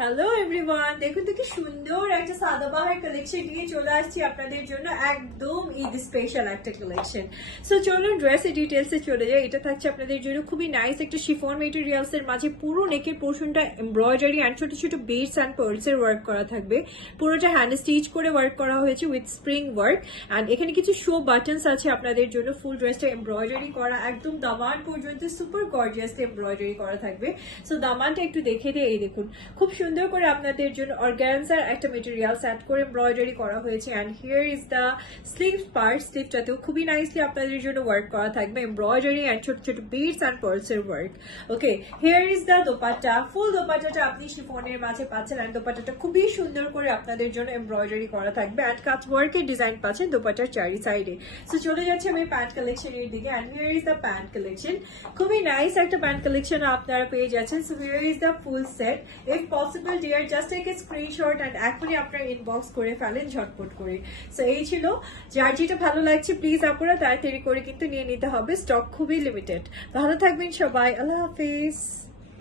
Hello everyone, দেখুন তো কি সুন্দর একটা সাদাবাহার কালেকশন নিয়ে চলে আসছি আপনাদের জন্য, একদম ঈদ স্পেশাল একটা কালেকশন। সো চলুন ড্রেসের ডিটেলসে চলে যাই। এটা থাকছে আপনাদের জন্য খুবই নাইস একটা শিফন মেটেরিয়ালস এর মাঝে পুরো নেকের পোর্শনটা এমব্রয়ডারি অ্যান্ড ছোট ছোট বিডস অ্যান্ড পার্লস এর ওয়ার্ক করা থাকবে। পুরোটা হ্যান্ড স্টিচ করে ওয়ার্ক করা হয়েছে উইথ স্প্রিং ওয়ার্ক, অ্যান্ড এখানে কিছু শো বাটনস আছে আপনাদের জন্য। ফুল ড্রেসটা এমব্রয়ডারি করা, একদম দামান পর্যন্ত সুপার গর্জিয়াসলি এমব্রয়ডারি করা থাকবে। সো দামানটা একটু দেখে দিয়ে, এই দেখুন খুব সুন্দর করে আপনাদের জন্য অর্গানজার একটা মেটেরিয়াল সেট করে এমব্রয়ডারি করা হয়েছে। And here is the sleeve part. স্লিভটাতেও খুবই নাইসলি আপনাদের জন্য ওয়ার্ক করা থাকবে, এমব্রয়ডারি অ্যান্ড ছোট ছোট বিডস অ্যান্ড পার্লস এর work. Okay, here is the dupatta. Full দোপাট্টাটা আপনি শিফনের মাঝে পাচ্ছেন, অ্যান্ড দোপাট্টাটা খুবই সুন্দর করে আপনাদের জন্য এমব্রয়ডারি করা থাকবে, অ্যান্ড কাজ ওয়ার্কের ডিজাইন পাচ্ছেন দোপাট্টার চারি সাইডে। সো চলে যাচ্ছে আমি প্যান্ট কালেকশনের দিকে, and here is the pant collection. খুবই নাইস একটা প্যান্ট কালেকশন আপনারা পেয়ে যাচ্ছেন। So here is the full set. If possible dear, just take a screenshot and এখনই আপনার ইনবক্স করে ফেলেন ঝটপট করে। সো এই ছিল, যার যেটা ভালো লাগছে প্লিজ আপনারা তাড়াতাড়ি করে কিন্তু নিয়ে নিতে হবে, স্টক খুবই লিমিটেড। ভালো থাকবেন সবাই, আল্লাহ হাফিজ।